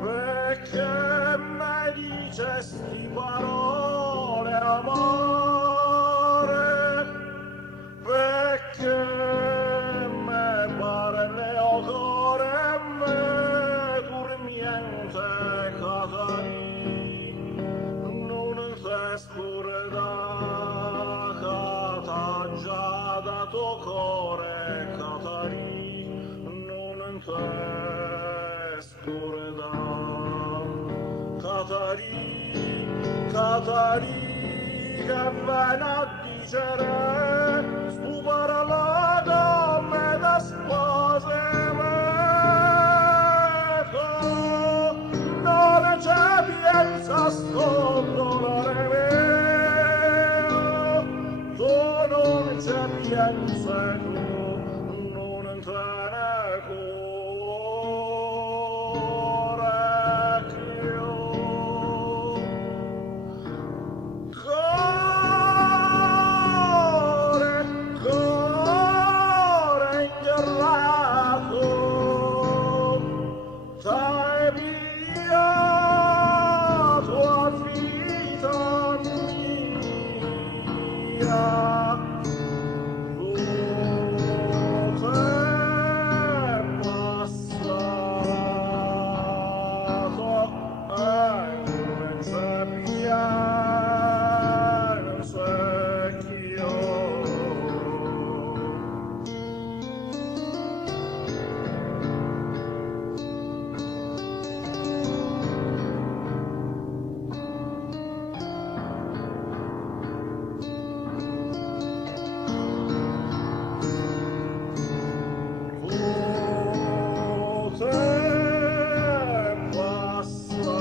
perché mi dicesti parole amore, perché me pare nel cuore me dormiente Catarì, non se scordata t'ha già dato cuore Catarì, non te scordata Catarì, Catarì che viene a dicere stupare la donna da spose non c'è pienza sto dolore mio, tu non c'è pienza tu non te ne cuore più. Cuore ingerrato, dai via tua vita mia, tu sei passato e non c'è pieno secchio. Tu sei passato